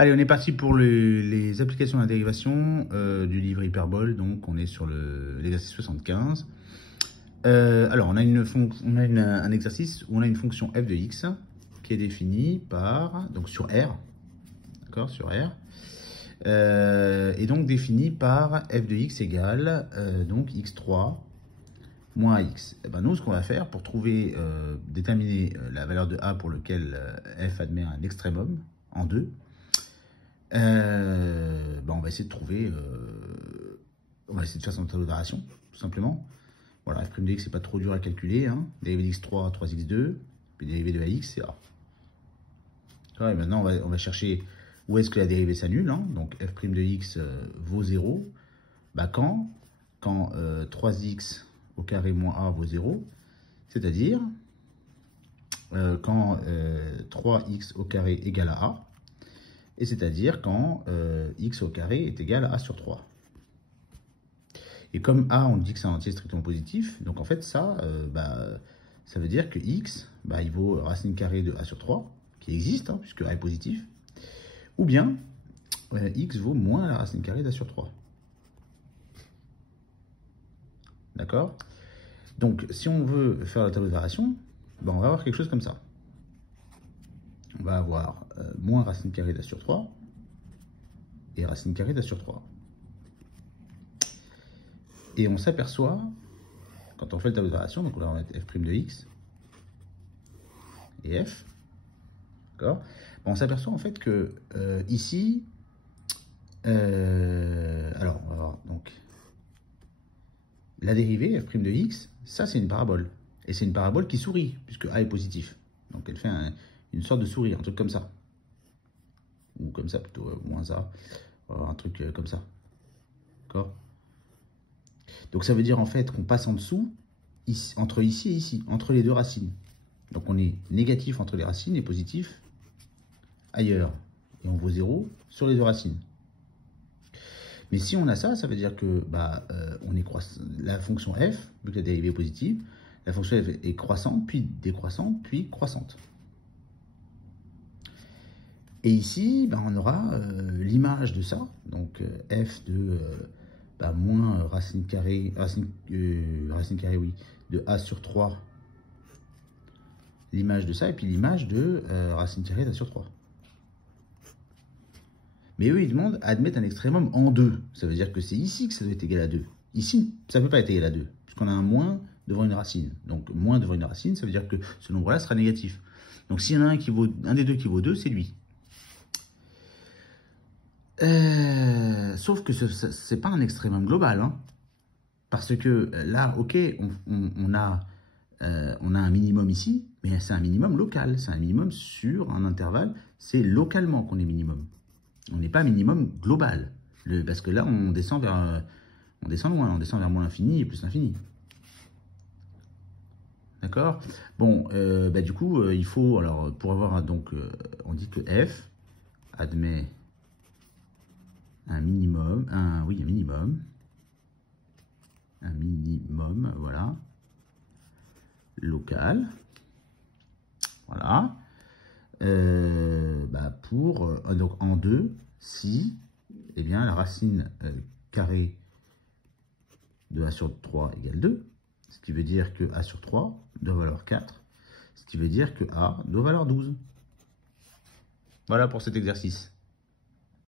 Allez, on est parti pour les applications de la dérivation du livre Hyperbole. Donc, on est sur l'exercice 75. Alors, on a un exercice où on a une fonction f de x qui est définie par, donc sur R, d'accord, sur R, et donc définie par f de x égale donc x3 moins ax. Et ben nous, ce qu'on va faire pour trouver, déterminer la valeur de a pour lequel f admet un extrémum en 2, on va essayer de trouver, on va essayer de faire son tableau de variation, tout simplement. Voilà, f' de x, c'est pas trop dur à calculer, hein. Dérivé de x3, 3x2, puis dérivé de ax, c'est a. Ouais, maintenant, on va chercher où est-ce que la dérivée s'annule, hein. Donc f' de x vaut 0. Bah, quand 3x au carré moins a vaut 0, c'est-à-dire quand 3x au carré égale à a, et c'est-à-dire quand x au carré est égal à a sur 3. Et comme a, on dit que c'est un entier strictement positif, donc en fait ça, ça veut dire que x, il vaut racine carrée de a sur 3, qui existe, hein, puisque a est positif, ou bien x vaut moins la racine carrée d'a sur 3. D'accord? Donc si on veut faire le tableau de variation, on va avoir quelque chose comme ça. On va avoir moins racine carrée d'a sur 3 et racine carrée d'a sur 3. Et on s'aperçoit, quand on fait le tableau de variation, donc on va mettre f' de x et f, d'accord, on s'aperçoit en fait que ici, alors on va voir donc la dérivée f' de x, ça c'est une parabole. Et c'est une parabole qui sourit, puisque a est positif. Donc elle fait une sorte de sourire, un truc comme ça. Ou comme ça plutôt, moins a, un truc comme ça. D'accord? Donc ça veut dire en fait qu'on passe en dessous, ici, entre ici et ici, entre les deux racines. Donc on est négatif entre les racines et positif ailleurs. Et on vaut 0 sur les deux racines. Mais si on a ça, ça veut dire que on est la fonction f, vu que la dérivée est positive, la fonction f est croissante, puis décroissante, puis croissante. Et ici, on aura l'image de ça, donc f de moins racine carrée oui, de a sur 3, l'image de ça, et puis l'image de racine carrée d'a sur 3. Mais eux, ils demandent à admettre un extrémum en 2. Ça veut dire que c'est ici que ça doit être égal à 2. Ici, ça ne peut pas être égal à 2, puisqu'on a un moins devant une racine. Donc, moins devant une racine, ça veut dire que ce nombre-là sera négatif. Donc, s'il y en a un des deux qui vaut 2, c'est lui. Sauf que ce n'est pas un extrémum global, hein, parce que là, ok, on a un minimum ici, mais c'est un minimum local, c'est un minimum sur un intervalle, c'est localement qu'on est minimum. On n'est pas minimum global, parce que là, on descend loin, on descend vers moins l'infini et plus l'infini. D'accord? Bon, du coup, il faut, alors, pour avoir, donc, on dit que f admet un minimum, un minimum, voilà, local, voilà, donc en 2, si, la racine carrée de a sur 3 égale 2, ce qui veut dire que a sur 3 doit valoir 4, ce qui veut dire que a doit valoir 12. Voilà pour cet exercice.